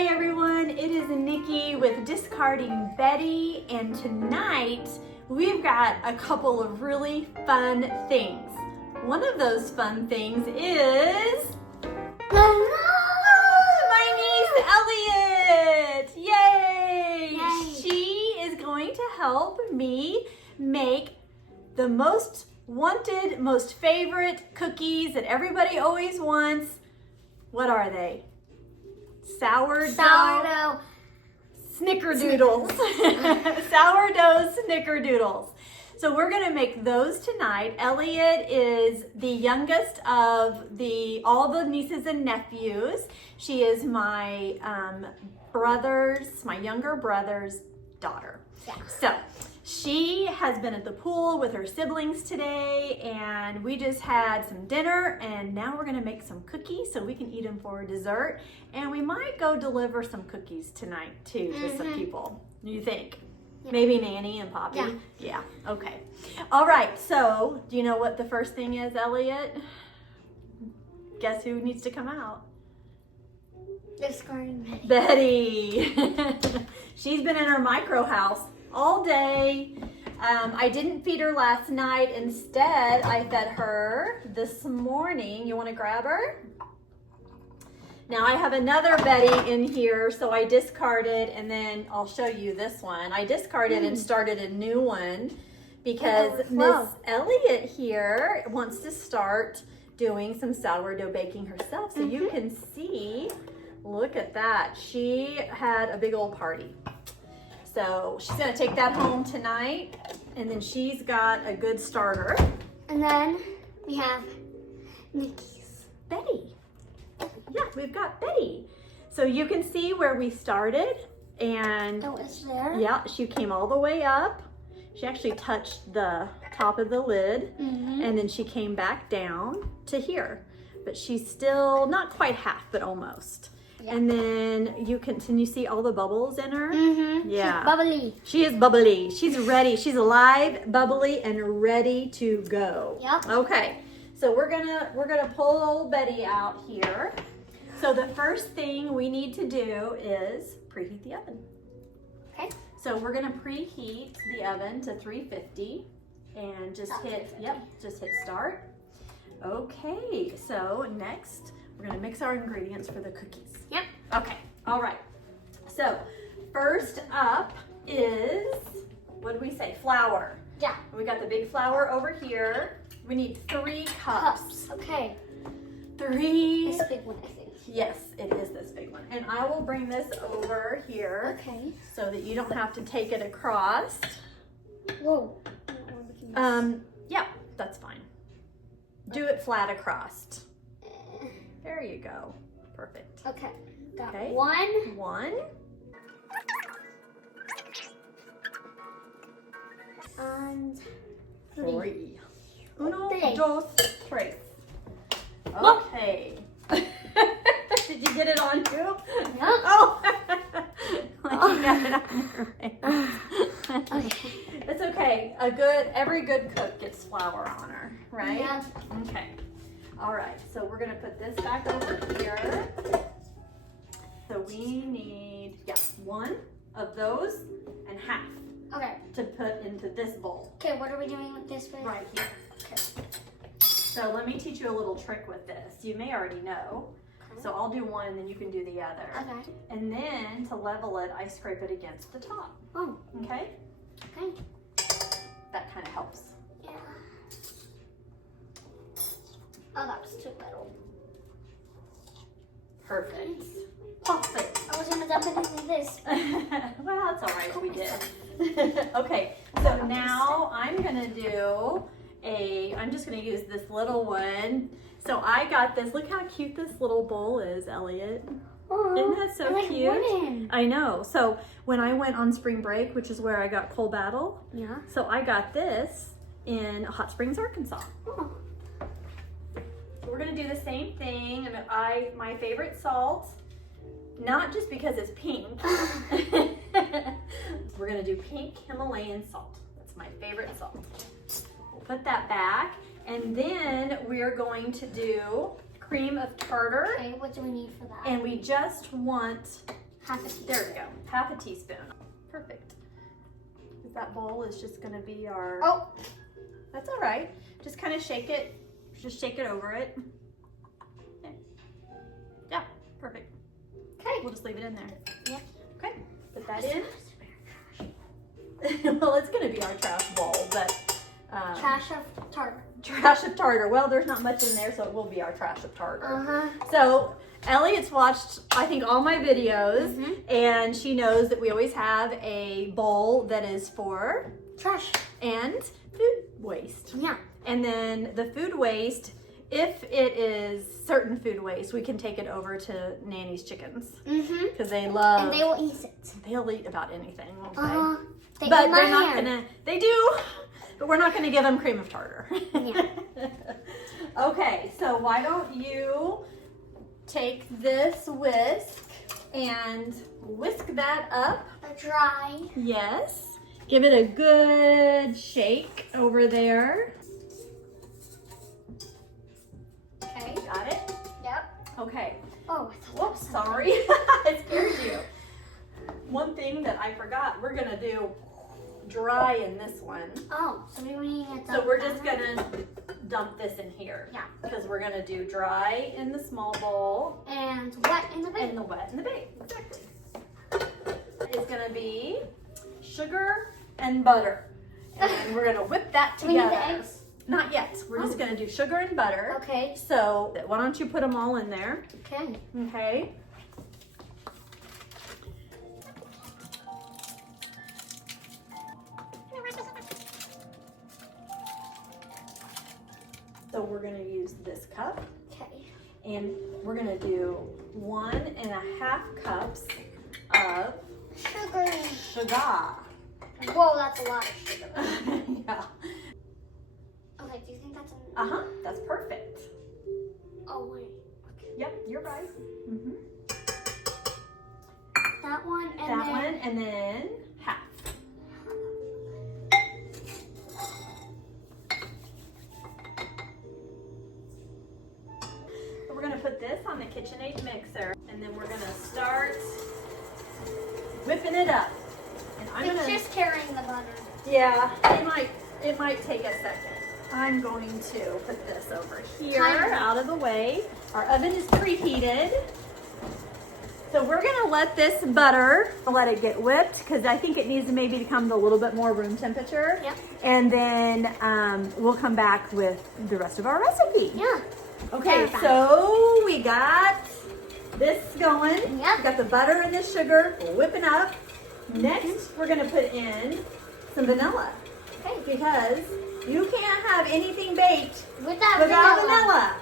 Hi everyone, it is Nikki with Discarding Betty, and tonight we've got a couple of really fun things. One of those fun things is my niece Elliot! Yay! She is going to help me make the most wanted, most favorite cookies that everybody always wants. What are they? Sourdough Snickerdoodles. Sourdough Snickerdoodles. So we're gonna make those tonight. Elliot is the youngest of all the nieces and nephews. She is my younger brother's daughter. Yeah. So she has been at the pool with her siblings today, and we just had some dinner, and now we're gonna make some cookies so we can eat them for dessert. And we might go deliver some cookies tonight too to some people. You think? Yeah. Maybe Nanny and Poppy? Yeah. Yeah, okay. All right, so do you know what the first thing is, Elliot? Guess who needs to come out? Discarding Betty. She's been in her micro house all day. I didn't feed her last night. Instead, I fed her this morning. You want to grab her? Now I have another Betty in here, so I discarded, and then I'll show you this one. I discarded and started a new one because Miss Elliot here wants to start doing some sourdough baking herself. So you can see, look at that. She had a big old party. So she's gonna take that home tonight, and then she's got a good starter. And then we have Nikki's. Betty. Yeah, we've got Betty. So you can see where we started, and Oh, it's there? yeah, she came all the way up. She actually touched the top of the lid, and then she came back down to here. But she's still not quite half, but almost. Yeah. And then can you see all the bubbles in her? Yeah. She's bubbly. She is bubbly. She's ready. She's alive, bubbly, and ready to go. Yep. Okay. So we're gonna pull old Betty out here. So the first thing we need to do is preheat the oven. Okay. So we're gonna preheat the oven to 350 and just hit start. Okay, so next we're gonna mix our ingredients for the cookies. Yep. Okay, all right. So first up is, what did we say? Flour. Yeah. We got the big flour over here. We need 3 cups. Okay. 3. This big one, I think. Yes, it is this big one. And I will bring this over here. Okay. So that you don't have to take it across. Whoa. Yeah, that's fine. Do it flat across. There you go. Perfect. Okay. Got Okay. 1. 1. And 3. 1, Three. 2, 3. Okay. Did you get it on you? Yeah. Oh! Like you got it on your face. Okay. It's okay. Every good cook gets flour on her, right? Yeah. Okay. All right. So we're gonna put this back over here. So we need 1 of those and half Okay. to put into this bowl. Okay, what are we doing with this one? Right here. Okay. So let me teach you a little trick with this. You may already know. Okay. So I'll do one and then you can do the other. Okay. And then to level it, I scrape it against the top. Oh. Okay? Okay. That kind of helps. Yeah. Oh, that's too little. Perfect. Perfect. I was gonna dump it into this. Well, that's all right. We did. Okay. So now I'm gonna do I'm just gonna use this little one. So I got this. Look how cute this little bowl is, Elliot. Oh, Isn't that so I like cute? wooden. I know. So when I went on spring break, which is where I got Coal Battle, Yeah. so I got this in Hot Springs, Arkansas. Oh. So we're gonna do the same thing. My favorite salt, not just because it's pink. We're gonna do pink Himalayan salt. That's my favorite salt. We'll put that back, and then we're going to do cream of tartar. Okay, what do we need for that? And we just want Half a teaspoon. There we go. Half a teaspoon. Perfect. That bowl is just gonna be our... Oh! That's all right. Just kind of shake it. Just shake it over it. Okay. Yeah, perfect. Okay. We'll just leave it in there. Yep. Okay, put that in. Well, it's gonna be our trash bowl, but... Trash of tartar. Trash of tartar. Well, there's not much in there, so it will be our trash of tartar. Uh-huh. So Elliot's watched, I think, all my videos, and she knows that we always have a bowl that is for Trash. and food waste. Yeah. And then the food waste, if it is certain food waste, we can take it over to Nanny's chickens because they love. And they will eat it. They'll eat about anything, won't they? They But eat my they're not hair. gonna. They do, but we're not gonna give them cream of tartar. Yeah. Okay, so why don't you take this whisk and whisk that up? Dry. Yes. Give it a good shake over there. Okay. Got it? Yep. Okay. Oh, Whoops, sorry. I scared you. One thing that I forgot, we're gonna do dry in this one. Oh, so maybe we need to get So we're just gonna dump this in here. Yeah. Because we're gonna do dry in the small bowl And wet in the bag. and the wet in the big. Exactly. It's gonna be sugar and butter. And we're gonna whip that Do we need together. the eggs? Not yet. We're just gonna do sugar and butter. Okay. So why don't you put them all in there? Okay. Okay. So we're gonna use this cup Okay. and we're gonna do 1.5 cups of Sugar. sugar. Whoa, that's a lot of sugar. Yeah. Okay, do you think that's enough? Uh-huh, that's perfect. Oh, wait. Okay. Yep, you're right. Mm-hmm. That one and That then... one and then half. So we're gonna put this on the KitchenAid mixer and then we're gonna start whipping it up. And I'm It's gonna, just carrying the butter. yeah, it might take a second. I'm going to put this over here out of the way. Our oven is preheated. So we're gonna let this butter, let it get whipped because I think it needs to maybe come to a little bit more room temperature. Yep. And then we'll come back with the rest of our recipe. Yeah. Okay, Perfect. so we got this going. Yep. We got the butter and the sugar whipping up. Next, we're gonna put in some vanilla. Okay. Because you can't have anything baked Without vanilla.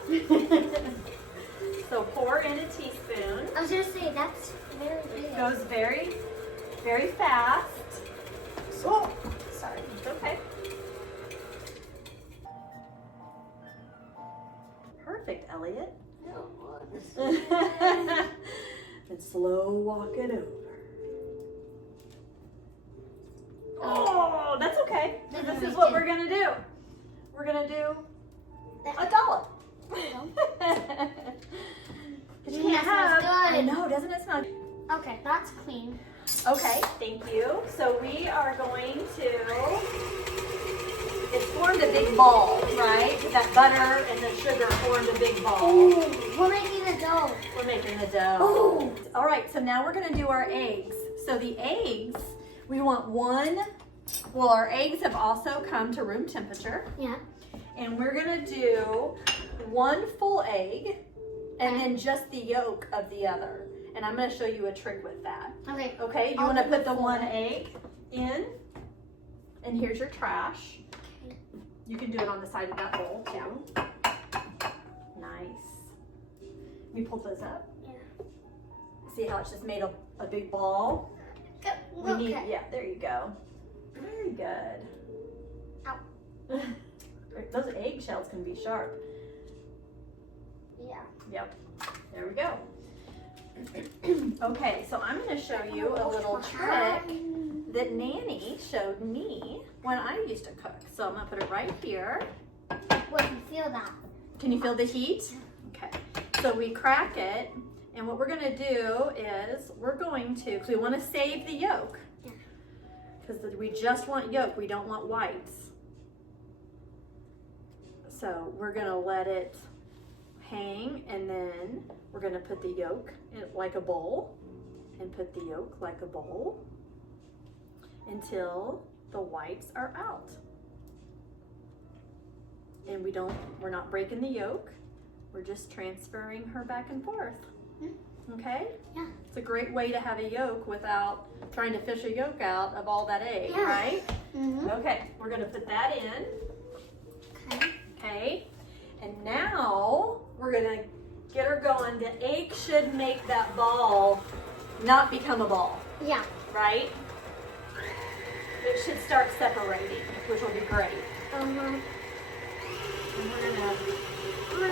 So pour in a teaspoon. I was gonna say that's very big. It goes very, very fast. Oh, sorry, it's okay. Perfect, Elliot. And slow walk it over. Oh, that's okay. This is what we're gonna do. We're gonna do a dollop. You can't have. I know, doesn't it smell? Okay, that's clean. Okay, thank you. So we are going to. It formed a big ball, right? That butter and the sugar formed a big ball. Ooh, we're making the dough. We're making the dough. Ooh. All right, so now we're gonna do our eggs. So the eggs, we want one. Well, our eggs have also come to room temperature. Yeah. And we're gonna do one full egg and then just the yolk of the other. And I'm gonna show you a trick with that. Okay. Okay, you wanna put the one egg in, and here's your trash. You can do it on the side of that bowl too. Nice. You pull those up. Yeah. See how it's just made a big ball? We need, yeah, there you go. Very good. Ow. Those eggshells can be sharp. Yeah. Yep, there we go. Okay, so I'm gonna show you a little trick that Nanny showed me when I used to cook. So I'm gonna put it right here. What, you feel that? Can you feel the heat? Okay, so we crack it And what we're gonna do is we're going to, because we want to save the yolk. Yeah. Because we just want yolk, we don't want whites. So we're gonna let it hang, and then we're gonna put the yolk in like a bowl, and put the yolk like a bowl until the whites are out. And we're not breaking the yolk. We're just transferring her back and forth. Okay? Yeah. It's a great way to have a yolk without trying to fish a yolk out of all that egg, Yeah. right? Mm-hmm. Okay, we're gonna put that in. Okay. Okay, and now we're gonna get her going. The egg should make that ball not become a ball, Yeah. right? It should start separating, which will be great. Uh-huh. And we're gonna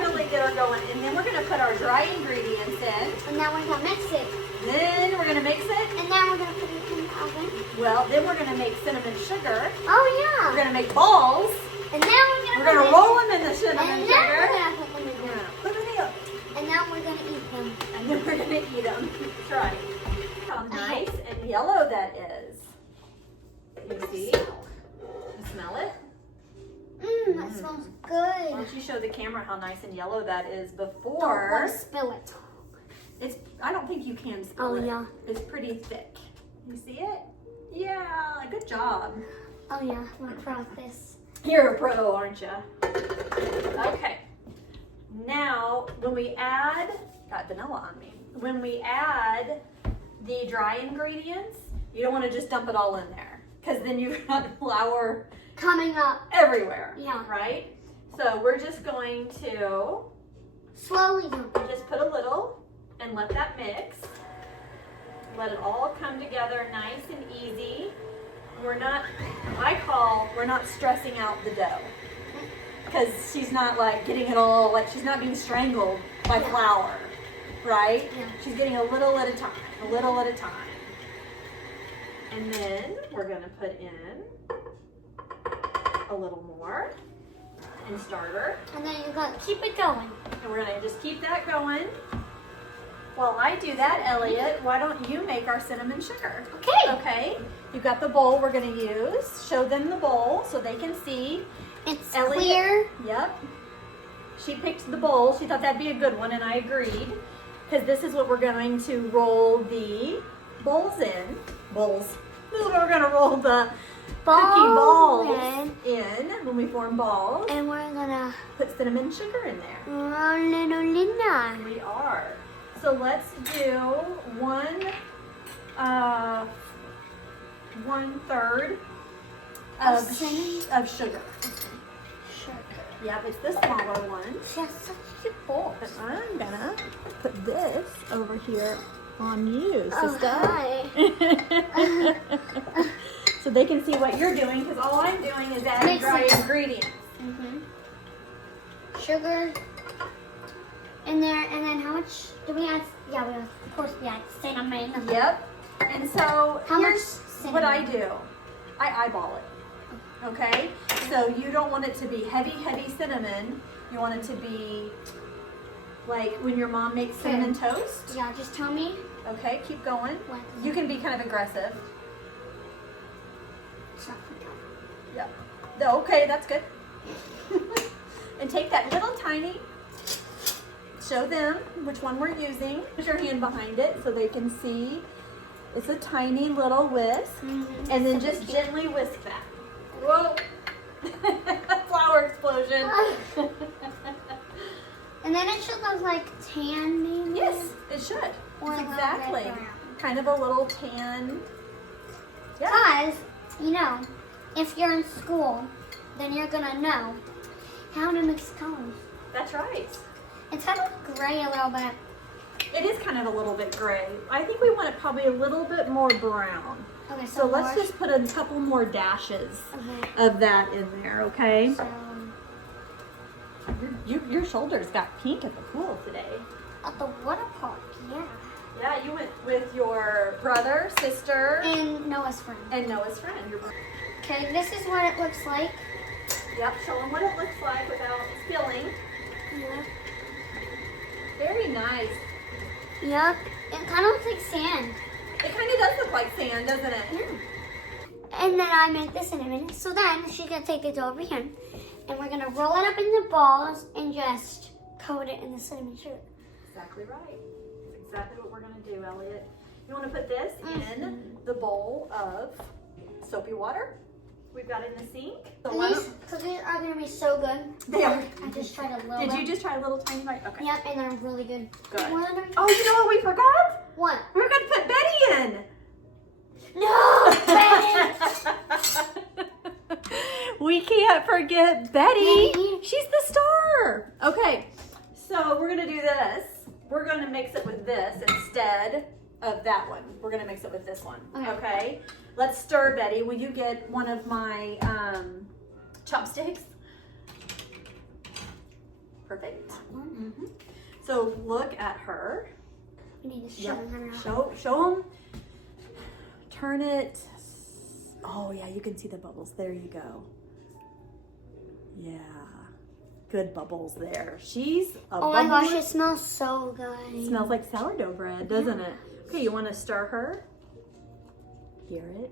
really get her going, and then we're gonna put our dry ingredients in. And now we're gonna mix it. Then we're gonna mix it. And now we're gonna put it in the oven. Well, then we're gonna make cinnamon sugar. Oh We're yeah. gonna make balls. And now we're We're gonna gonna roll them in the cinnamon And now we're sugar. gonna put them in Yeah, there. put them in. And now we're gonna eat them. And then we're gonna eat them. That's right. How nice and yellow that is. You see? You smell it? That smells Why good. don't you show the camera how nice and yellow that is Don't before? want to spill it. I don't think you can spill Oh, it. yeah. It's pretty thick. You see it? Yeah, good job. Oh yeah, we're proud of this. You're a pro, aren't you? Okay. Now, when we add, got vanilla on me. When we add the dry ingredients, you don't want to just dump it all in there, because then you've got flour Coming up. everywhere. Yeah. Right? So we're just going to Slowly dump it. just put a little and let that mix. Let it all come together nice and easy. We're not stressing out the dough, because she's not like getting it all, like she's not being strangled by flour, right? Yeah. She's getting a little at a time, a little at a time. And then we're gonna put in a little more in starter. And then you're gonna keep it going. And we're gonna just keep that going. While I do that, Elliot, why don't you make our cinnamon sugar? Okay. Okay, you've got the bowl we're gonna use. Show them the bowl so they can see. It's Elliot- clear. Yep. She picked the bowl. She thought that'd be a good one, and I agreed. Because this is what we're going to roll the bowls in. Bowls. This is what we're gonna roll the cookie balls in when we form balls. And we're gonna Put cinnamon sugar in there. roll it in there. We are. So let's do 1/3 Of of cinnamon? sugar. Sugar. Yep, it's the smaller one. She has such a bowl. But I'm gonna put this over here on you, Oh, sister. hi. So they can see what you're doing, because all I'm doing is adding Mixing. dry ingredients. Sugar in there, and then how much do we add? Yeah, of course we add cinnamon. Yep. And so How much here's cinnamon? what I do. I eyeball it. Okay? So you don't want it to be heavy, heavy cinnamon. You want it to be like when your mom makes cinnamon toast. Yeah, just tell me. Okay, keep going. What? You can be kind of aggressive. Yep. Okay, that's good. And take that little tiny, show them which one we're using. Put your hand behind it so they can see. It's a tiny little whisk. And then just gently whisk that. Whoa. Flour explosion. And then it should look like tan, maybe. Yes, it should. Or a little Exactly. red brown. Kind of a little tan. Yeah. Because, you know, if you're in school, then you're gonna know how to mix colors. That's right. It's kind of gray a little bit. It is kind of a little bit gray. I think we want it probably a little bit more brown. Okay, So let's more- just put a couple more dashes Okay. of that in there, okay? So, Your shoulders got pink at the pool today. at the water park, yeah. Yeah, you went with your brother, sister, And Noah's friend. and Noah's friend. Okay, this is what it looks like. Yep, show them what it looks like without spilling. Yeah. Very nice. Yep. It kind of looks like sand. It kind of does look like sand, doesn't it? Yeah. And then I make the cinnamon. So then she's going to take it over here. And we're going to roll it up into balls and just coat it in the cinnamon sugar. Exactly right. That's exactly what we're going to do, Elliot. You want to put this in the bowl of soapy water we've got in the sink. So And these cookies are going to be so good. They are. I just tried a little Did bit. you just try a little tiny bite? Okay. Yep, and they're really good. Good. One. Oh, you know what we forgot? What? We're going to put Betty in. No, Betty! We can't forget Betty. Betty. She's the star. Okay, so we're gonna do this. We're gonna mix it with this instead of that one. We're gonna mix it with this one. Okay. Let's stir, Betty. Will you get one of my chopsticks? Perfect. Mm-hmm. So look at her. We need to show her. Show them. Turn it. Oh yeah, you can see the bubbles. There you go. Yeah, good bubbles there. She's a Oh my gosh, it smells so good. It smells like sourdough bread, doesn't it? Okay, you want to stir her? Hear it?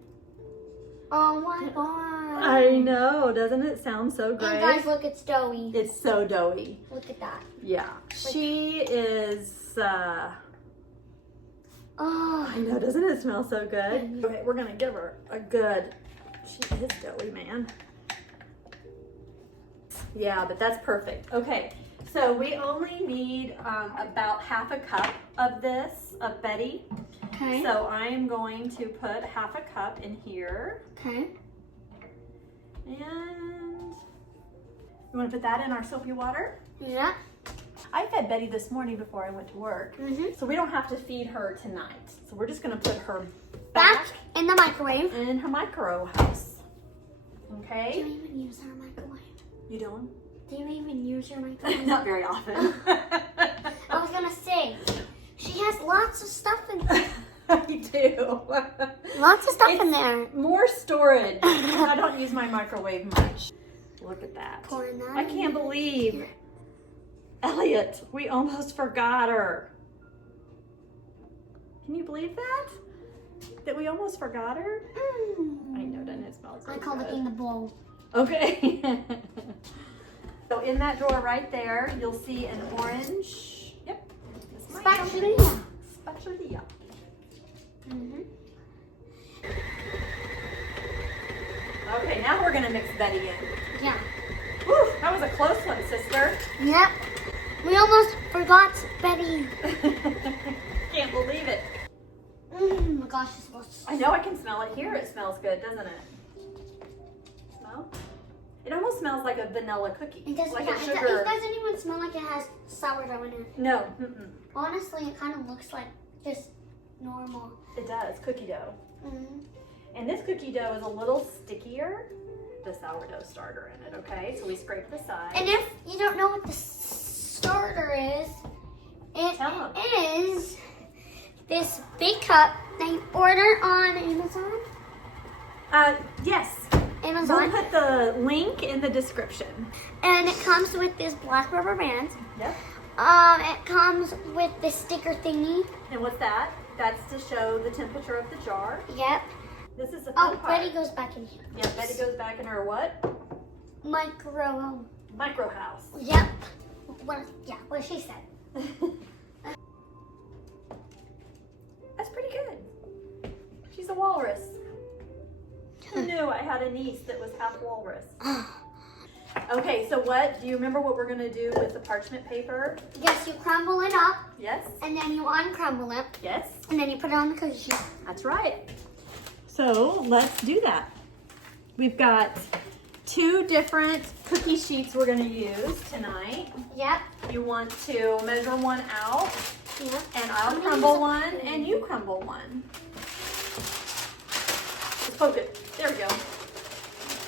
Oh my god. I know, doesn't it sound so great? And guys, look, it's doughy. It's so doughy. Look at that. Yeah, she is, Oh. I know, doesn't it smell so good? Okay, we're gonna give her a good, she is doughy, man. Yeah, but that's perfect. Okay, so we only need about half a cup of this, of Betty. Okay. So I'm going to put half a cup in here. Okay. And you want to put that in our soapy water? Yeah. I fed Betty this morning before I went to work. So we don't have to feed her tonight. So we're just going to put her back in the microwave. in her micro house. Okay? Do you even use our microwave? You don't? Do you even use your microwave? Not very often. I was gonna say, she has lots of stuff in there. I do. Lots of stuff in there. More storage. I don't use my microwave much. Look at that. Pouring that I can't believe, Elliot, we almost forgot her. Can you believe that? That we almost forgot her? I know, doesn't it smell so I call good? it in the bowl. Okay. So in that drawer right there, you'll see an orange. Yep. Spatula. Spatula. Okay, now we're gonna mix Betty in. Yeah. Whew, that was a close one, sister. Yep. We almost forgot Betty. Can't believe it. Oh my gosh, it smells. I know, I can smell it here. It smells good, doesn't it? Smell? It almost smells like a vanilla cookie. It doesn't. Like Yeah, a sugar. it doesn't even smell like it has sourdough in it. No. Honestly, it kind of looks like just normal. It does. Cookie dough. And this cookie dough is a little stickier. The sourdough starter in it. Okay, so we scrape the side. And if you don't know what the starter is, it is this big cup that you order on Amazon. Yes. Amazon. We'll put the link in the description. And it comes with this black rubber band. Yep. It comes with this sticker thingy. And what's that? That's to show the temperature of the jar. Yep. This is the fun Oh, part. Betty goes back in here. Yeah, Betty goes back in her what? Micro. Micro house. Yep. What she said. That's pretty good. She's a walrus. Who knew I had a niece that was half walrus? Okay, so do you remember what we're gonna do with the parchment paper? Yes, you crumble it up. Yes. And then you uncrumble it. Yes. And then you put it on the cookie sheet. That's right. So let's do that. We've got 2 different cookie sheets we're gonna use tonight. Yep. You want to measure one out, Yep. and I'll crumble one, and you crumble one. Just poke it. There we go.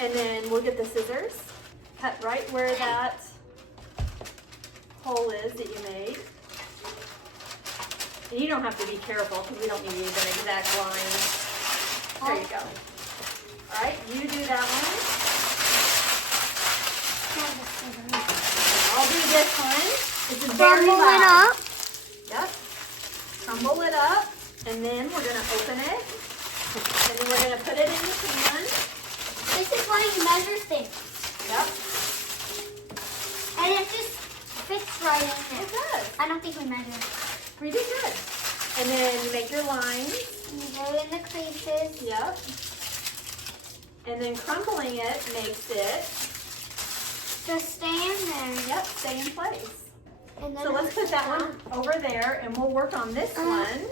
And then we'll get the scissors, cut right where that hole is that you made. And you don't have to be careful because we don't need an exact line. There you go. All right, you do that one. I'll do this one. It's very Crumble it loud. up. Yep. crumble it up, and then we're gonna open it, and then we're gonna put it in the pan. This is why you measure things. Yep. And it just fits right in there. It does. I don't think we measured. We did good. And then you make your lines. And you go in the creases. Yep. And then crumbling it makes it Just stay in there. yep, stay in place. And then So let's put that one over there and we'll work on this one.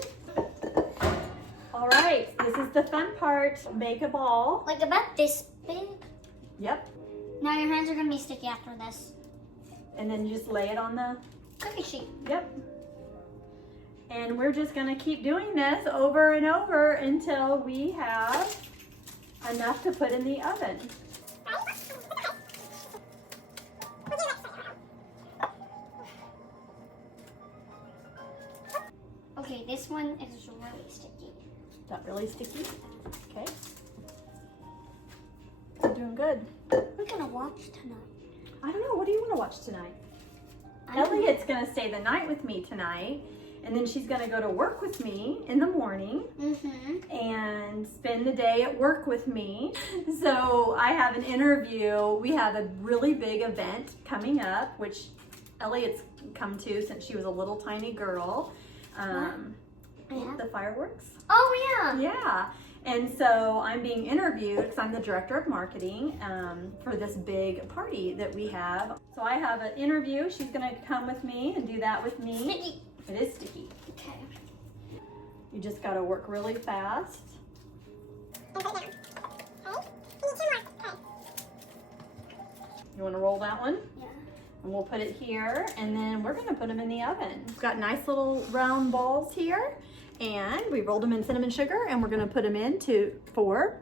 All right, this is the fun part. Make a ball. like about this big. Yep. Now your hands are gonna be sticky after this. And then you just lay it on the, Cookie sheet. yep. And we're just gonna keep doing this over and over until we have enough to put in the oven. Okay, this one is really sticky. Is that really sticky? Okay. You're doing good. We're gonna watch tonight. I don't know, what do you wanna watch tonight? I don't know. Elliot's gonna stay the night with me tonight, and then she's gonna go to work with me in the morning and spend the day at work with me. So I have an interview. We have a really big event coming up, which Elliot's come to since she was a little tiny girl. Yeah. The fireworks. Oh yeah. Yeah. And so I'm being interviewed because I'm the director of marketing for this big party that we have. So I have an interview. She's going to come with me and do that with me. Sticky. It is sticky. Okay. You just got to work really fast. You want to roll that one? Yeah. And we'll put it here, and then we're going to put them in the oven. We've got nice little round balls here. And we rolled them in cinnamon sugar, and we're gonna put them in for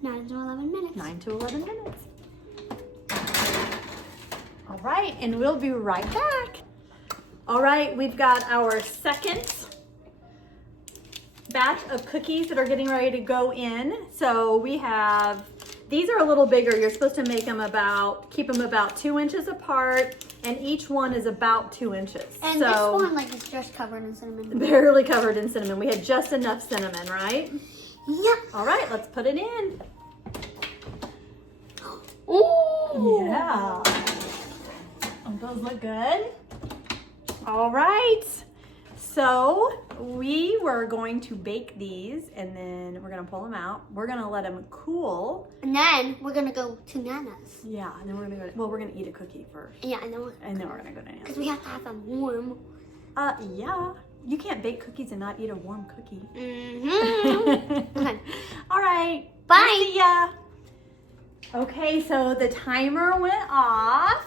9 to 11 minutes. 9 to 11 minutes. All right, and we'll be right back. All right, we've got our second batch of cookies that are getting ready to go in. So we have, these are a little bigger. You're supposed to make them keep them about 2 inches apart, and each one is about 2 inches. And so, this one like is just covered in cinnamon. barely covered in cinnamon. We had just enough cinnamon, right? Yep. All right, let's put it in. Ooh. Yeah. Don't those look good? All right. So we were going to bake these, and then we're gonna pull them out. We're gonna let them cool. And then we're gonna go to Nana's. Yeah, and then we're gonna go. Well, we're gonna eat a cookie first, Yeah, I know. and then we're gonna go to Nana's. Because we have to have them warm. Yeah. You can't bake cookies and not eat a warm cookie. Mm-hmm. Okay. All right. Bye. See ya. Okay, so the timer went off.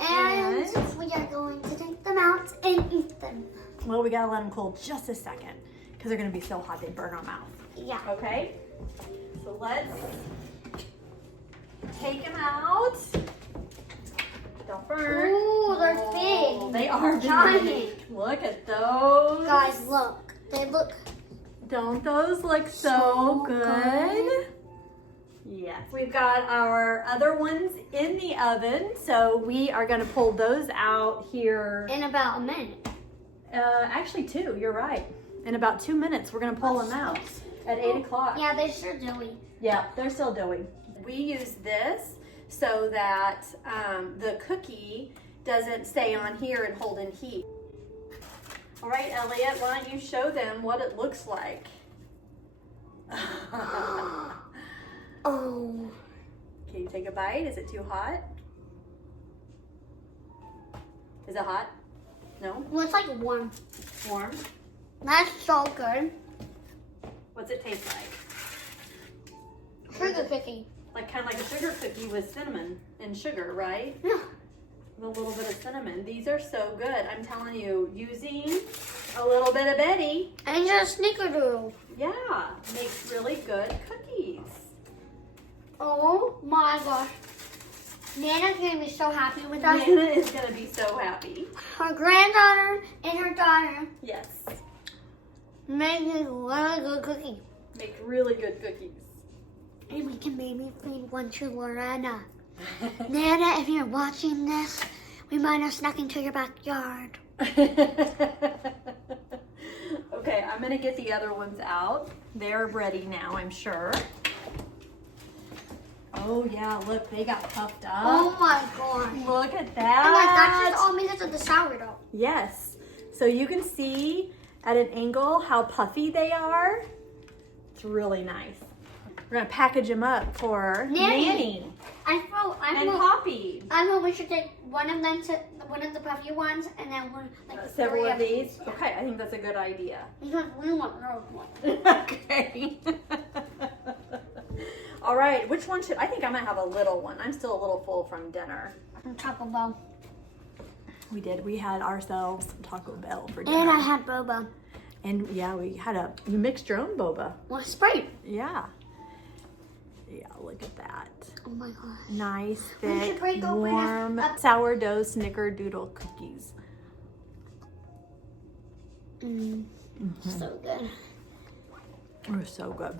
And we are going to take them out and eat them. Well, we gotta let them cool just a second because they're gonna be so hot they burn our mouth. Yeah. Okay, so let's take them out. Don't burn. Ooh, they're Oh, big. they are big. Giant. Look at those. Guys, look. They look Don't those look so So good? good. Yes. We've got our other ones in the oven, so we are gonna pull those out here. in about a minute. Actually 2, you're right. In about 2 minutes, we're gonna pull them out at 8 o'clock. Yeah, they're sure doughy. Yeah, they're still doughy. We use this so that the cookie doesn't stay on here and hold in heat. All right, Elliot, why don't you show them what it looks like? Oh. Can you take a bite? Is it too hot? Is it hot? No? Well, it's like warm. Warm? That's so good. What's it taste like? Sugar cookie. Like kind of like a sugar cookie with cinnamon and sugar, right? Yeah. With a little bit of cinnamon. These are so good. I'm telling you, using a little bit of Betty, And just snickerdoodle. yeah, makes really good cookies. Oh my gosh. Nana's gonna be so happy with us. Nana is gonna be so happy. Her granddaughter and her daughter Yes, made a really good cookie. make really good cookies. And we can maybe feed one to Lorena. Nana, if you're watching this, we might have snuck into your backyard. Okay, I'm gonna get the other ones out. They're ready now, I'm sure. Oh yeah, look, they got puffed up. Oh my gosh. Look at that. And like that's just all because of the sourdough. Yes. So you can see at an angle how puffy they are. It's really nice. We're gonna package them up for Nanny and Poppy. I know we should take one of them to one of the puffy ones and then one like Several of these. Okay, I think that's a good idea. Because we want those ones. Okay. All right, which one should I think I might have a little one. I'm still a little full from dinner. Taco Bell. We had ourselves some Taco Bell for dinner. And I had boba. And yeah, you mixed your own boba. Well, Sprite. Yeah. Yeah, look at that. Oh my gosh. Nice, We should thick, break open warm sourdough snickerdoodle cookies. So good. They're so good.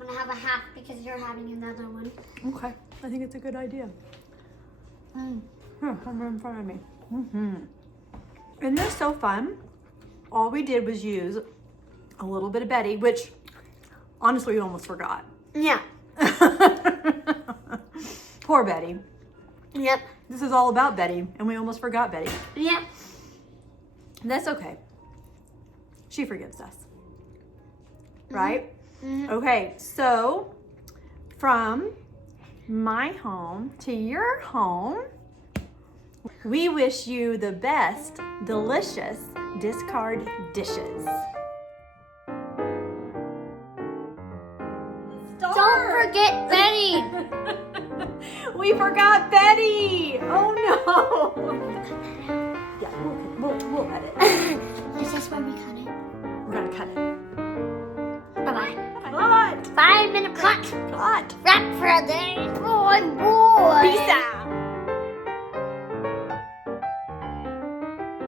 I'm gonna have a half because you're having another one. Okay, I think it's a good idea. Here, come in front of me. Isn't this so fun? All we did was use a little bit of Betty, which honestly we almost forgot. Yeah. Poor Betty. Yep. This is all about Betty, and we almost forgot Betty. Yep. That's okay. She forgives us. Right? Okay, so from my home to your home, we wish you the best, delicious discard dishes. Don't forget Betty. We forgot Betty. Oh no. Yeah, we'll edit. Is this when we cut it? We're gonna cut it. Bye-bye. Cut. 5 minute cut. Cut. Wrap for a day. Boy. Peace out.